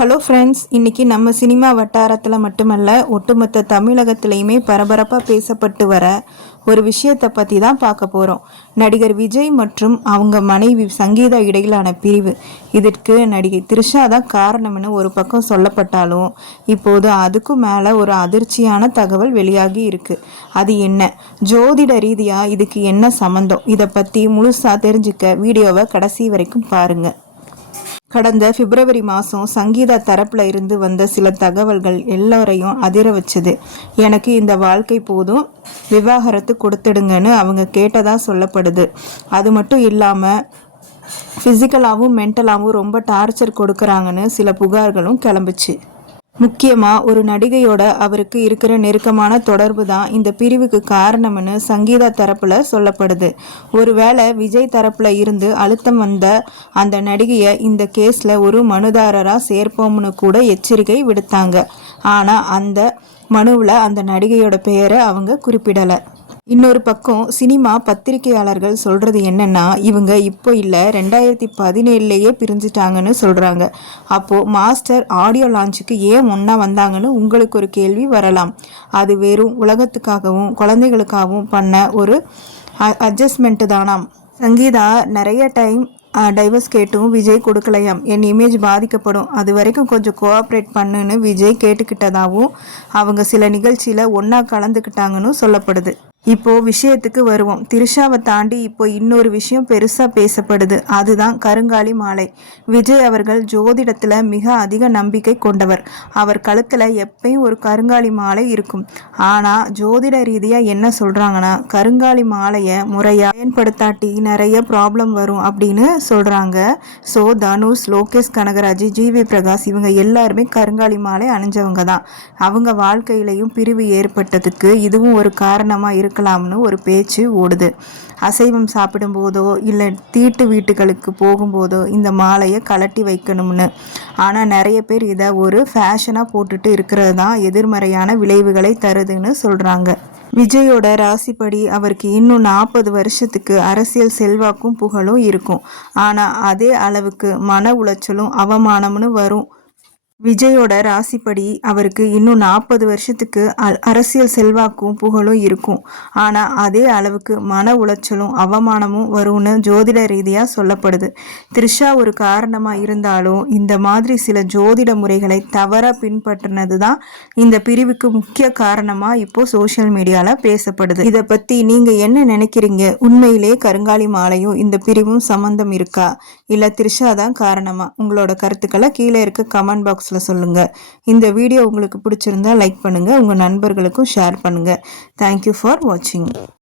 Hello friends, இன்றைக்கி நம்ம cinema வட்டாரத்தில் மட்டுமல்ல ஒட்டுமொத்த தமிழகத்திலையுமே பரபரப்பாக பேசப்பட்டு வர ஒரு விஷயத்தை பற்றி தான் பார்க்க போகிறோம். நடிகர் விஜய் மற்றும் அவங்க மனைவி சங்கீதா இடையிலான பிரிவு. இதற்கு நடிகை த்ரிஷா தான் காரணம்னு ஒரு பக்கம் சொல்லப்பட்டாலும் இப்போது அதுக்கும் மேலே ஒரு அதிர்ச்சியான தகவல் வெளியாகி இருக்கு. அது என்ன, ஜோதிட ரீதியாக இதுக்கு என்ன சம்மந்தம், இதை பற்றி முழுசாக தெரிஞ்சுக்க வீடியோவை கடைசி வரைக்கும் பாருங்கள். கடந்த பிப்ரவரி மாதம் சங்கீதா தரப்பில் இருந்து வந்த சில தகவல்கள் எல்லோரையும் அதிர வச்சது. எனக்கு இந்த வாழ்க்கை போதும், விவாகரத்து கொடுத்துடுங்கன்னு அவங்க கேட்டதாக சொல்லப்படுது. அது மட்டும் இல்லாமல் ஃபிசிக்கலாகவும் மென்டலாகவும் ரொம்ப டார்ச்சர் கொடுக்குறாங்கன்னு சில புகார்களும் கிளம்புச்சு. முக்கியமாக ஒரு நடிகையோட அவருக்கு இருக்கிற நெருக்கமான தொடர்பு தான் இந்த பிரிவுக்கு காரணம்னு சங்கீதா தரப்பில் சொல்லப்படுது. ஒருவேளை விஜய் தரப்பில் இருந்து அழுத்தம் வந்த அந்த நடிகையை இந்த கேஸில் ஒரு மனுதாரராக சேர்ப்போம்னு கூட எச்சரிக்கை விடுத்தாங்க. ஆனால் அந்த மனுவில் அந்த நடிகையோட பெயரை அவங்க குறிப்பிடலை. இன்னொரு பக்கம் சினிமா பத்திரிகையாளர்கள் சொல்கிறது என்னென்னா, இவங்க இப்போ இல்லை 2017 பிரிஞ்சிட்டாங்கன்னு சொல்கிறாங்க. அப்போது மாஸ்டர் ஆடியோ லான்ச்சுக்கு ஏன் ஒன்றா வந்தாங்கன்னு உங்களுக்கு ஒரு கேள்வி வரலாம். அது வெறும் உலகத்துக்காகவும் குழந்தைகளுக்காகவும் பண்ண ஒரு அட்ஜஸ்ட்மெண்ட்டு தானாம். சங்கீதா நிறைய டைம் டைவர்ஸ் கேட்டும் விஜய் கொடுக்கலையாம். என் இமேஜ் பாதிக்கப்படும், அது வரைக்கும் கொஞ்சம் கோஆப்ரேட் பண்ணுன்னு விஜய் கேட்டுக்கிட்டதாகவும் அவங்க சில நிகழ்ச்சியில் ஒன்றா கலந்துக்கிட்டாங்கன்னு சொல்லப்படுது. இப்போ விஷயத்துக்கு வருவோம். த்ரிஷாவை தாண்டி இப்போ இன்னொரு விஷயம் பெருசாக பேசப்படுது. அதுதான் கருங்காலி மாலை. விஜய் அவர்கள் ஜோதிடத்தில் மிக அதிக நம்பிக்கை கொண்டவர். அவர் கழுத்தில் எப்பயும் ஒரு கருங்காலி மாலை இருக்கும். ஆனால் ஜோதிட ரீதியாக என்ன சொல்கிறாங்கன்னா, கருங்காலி மாலையை முறையாக பயன்படுத்தாட்டி நிறைய ப்ராப்ளம் வரும் அப்படின்னு சொல்கிறாங்க. ஸோ தனுஷ், லோகேஷ் கனகராஜ், ஜிவி பிரகாஷ் இவங்க எல்லாருமே கருங்காலி மாலை அணிஞ்சவங்க தான். அவங்க வாழ்க்கையிலையும் பிரிவு ஏற்பட்டதுக்கு இதுவும் ஒரு காரணமாக இருக்கலாம்னு ஒரு பேச்சு ஓடுது. அசைவம் சாப்பிடும்போதோ இல்லை தீட்டு வீட்டுகளுக்கு போகும்போதோ இந்த மாலையை கலட்டி வைக்கணும்னு. ஆனால் நிறைய பேர் இதை ஒரு ஃபேஷனாக போட்டுட்டு இருக்கிறது தான் எதிர்மறையான விளைவுகளை தருதுன்னு சொல்கிறாங்க. விஜயோட ராசிப்படி அவருக்கு இன்னும் 40 வருஷத்துக்கு அரசியல் செல்வாக்கும் புகழும் இருக்கும். ஆனால் அதே அளவுக்கு மன உளைச்சலும் அவமானம்னு வரும். விஜயோட ராசிப்படி அவருக்கு இன்னும் 40 வருஷத்துக்கு அரசியல் செல்வாக்கும் புகழும் இருக்கும். ஆனால் அதே அளவுக்கு மன உளைச்சலும் அவமானமும் வரும்னு ஜோதிட ரீதியாக சொல்லப்படுது. த்ரிஷா ஒரு காரணமாக இருந்தாலும் இந்த மாதிரி சில ஜோதிட முறைகளை தவறாக பின்பற்றினது தான் இந்த பிரிவுக்கு முக்கிய காரணமாக இப்போ சோஷியல் மீடியாவில் பேசப்படுது. இதை பற்றி நீங்கள் என்ன நினைக்கிறீங்க? உண்மையிலே கருங்காலி மாலையும் இந்த பிரிவும் சம்மந்தம் இருக்கா, இல்லை த்ரிஷா தான் காரணமா? உங்களோட கருத்துக்களை கீழே இருக்க கமெண்ட் பாக்ஸ் சொல்லுங்க. இந்த வீடியோ உங்களுக்கு பிடிச்சிருந்தா லைக் பண்ணுங்க, உங்க நண்பர்களுக்கும் ஷேர் பண்ணுங்க. தேங்க்யூ ஃபார் வாட்சிங்.